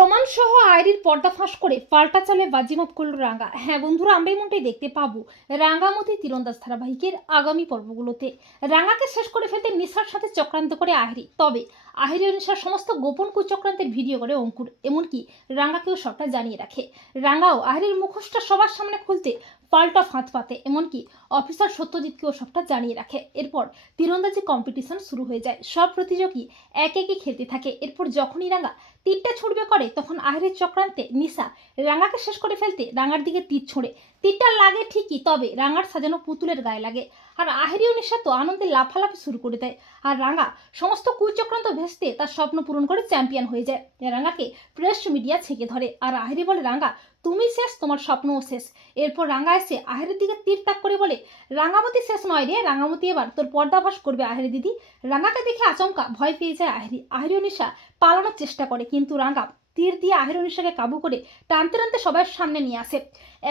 প্রমাণ সহ আইরির পর্দা ফাঁস করে পাল্টা চালে বাজিমাত করল রাঙ্গা। হ্যাঁ বন্ধুরা, আমরা এমনটাই দেখতে পাবো রাঙ্গামতি তীরন্দাজ ধারাবাহিকের আগামী পর্বগুলোতে। রাঙ্গাকে শেষ করে ফেলতে নিশার সাথে চক্রান্ত করে আহরি, তবে আহরি ও নিশার সমস্ত গোপন কুচক্রান্তের ভিডিও করে অঙ্কুর, এমনকি রাঙ্গাকেও সবটা জানিয়ে রাখে। রাঙ্গাও আহরির মুখোশটা সবার সামনে খুলতে পাল্টা ফাঁদ পাতে, এমনকি অফিসার সত্যজিৎকেও সবটা জানিয়ে রাখে। এরপর তীরন্দাজি কম্পিটিশন শুরু হয়ে যায়, সব প্রতিযোগী এক একই খেলতে থাকে। এরপর যখনই রাঙ্গা তীরটা ছুড়বে করে, তখন আহরির চক্রান্তে নিশা রাঙ্গাকে শেষ করে ফেলতে রাঙ্গার দিকে তীর ছোঁড়ে। তীরটা লাগে ঠিকই, তবে রাঙ্গার সাজানো পুতুলের গায়ে লাগে। আর আহরি ও নিশা তো আনন্দে লাফালাফি শুরু করে দেয়। আর রাঙ্গা সমস্ত কুচক্রান্ত ভেস্তে তার স্বপ্ন পূরণ করে চ্যাম্পিয়ন হয়ে যায়। রাঙ্গাকে প্রেস মিডিয়া ছেঁকে ধরে, আর আহরি বলে, রাঙ্গা তুমি শেষ, তোমার স্বপ্নও শেষ। এরপর রাঙ্গা এসে আহরির দিকে তীর তাক করে বলে, রাঙ্গামতি শেষ নয় রে, রাঙ্গামতি এবার তোর পর্দাফাশ করবে আহরি দিদি। রাঙ্গাকে দেখে আচমকা ভয় পেয়ে যায় আহরি। আহরি ও নিশা পালানোর চেষ্টা করে, কিন্তু রাঙ্গা তীর দিয়ে আহরি ও নিশাকে কাবু করে টানতে টানতে সবার সামনে নিয়ে আসে।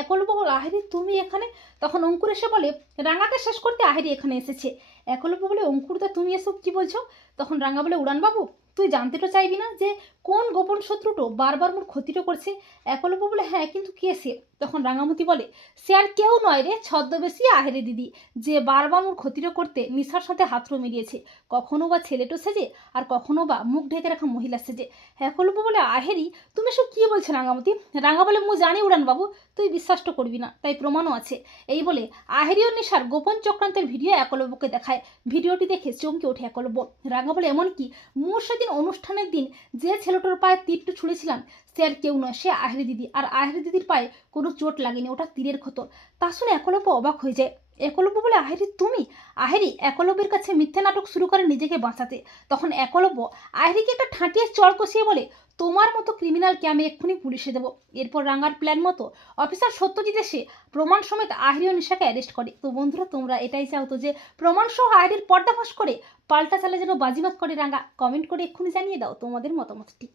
একলব্য বলে, আহরি তুমি এখানে? তখন অঙ্কুর এসে বলে, রাঙ্গাকে শেষ করতে আহরি এখানে এসেছে। একলব্য বলে, অঙ্কুরদা তুমি এসব কি বলছো? তখন রাঙ্গা বলে, উড়ানবাবু তুই জানতে তো চাইবি না যে কোন গোপন শত্রুটো বারবার মোর ক্ষতিটা করছে? একলব্য বলে, হ্যাঁ কিন্তু কে সে? তখন রাঙ্গামতি বলে, সে আর কেউ নয় রে, ছদ্মবেশী আহরি দিদি, যে বারবার মোর ক্ষতিটা করতে নিশার সাথে হাতড়ো মিলিয়েছে। কখনো বা ছেলেটো সেজে, আর কখনো বা মুখ ঢেকে রাখা মহিলা সেজে। একলব্য বলে, আহেরি তুমি সব কি বলছো রাঙ্গামতি? রাঙ্গা বলে, মু জানি উড়ানবাবু, তুই বিশ্বাসটা করবি না, তাই প্রমাণও আছে। এই বলে আহেরি ও নিশার গোপন চক্রান্তের ভিডিও একলব্যকে দেখায়। ভিডিওটি দেখে চমকে ওঠে একলব্য। রাঙ্গা বলে, এমনকি মোর সেদিন অনুষ্ঠানের দিন যে ছেলেটার পায়ে তীরটা ছুঁড়েছিলাম, সে আর কেউ নয়, সে আহরি দিদি। আর আহরি দিদির পায়ে কোনো চোট লাগেনি, ওটা তীরের ক্ষত। তা শুনে একলব্য অবাক হয়ে যায়। একলব্য বলে, আহরি তুমি? আহরি একলব্যের কাছে মিথ্যে নাটক শুরু করে নিজেকে বাঁচাতে। তখন একলব্য আহরিকে একটা ঠাঁটিয়ে চড় কষিয়ে বলে, তোমার মতো ক্রিমিনালকে আমি এক্ষুনি পুলিশে দেবো। এরপর রাঙ্গার প্ল্যান মতো অফিসার সত্যজিৎ এসে প্রমাণ সমেত আহরি ও নিশাকে অ্যারেস্ট করে। তো বন্ধুরা, তোমরা এটাই চাও তো যে প্রমাণ সহ আহরির পর্দাফাঁস করে পাল্টা চালে যেন বাজিমাত করে রাঙ্গা? কমেন্ট করে এক্ষুনি জানিয়ে দাও তোমাদের মতামতটি।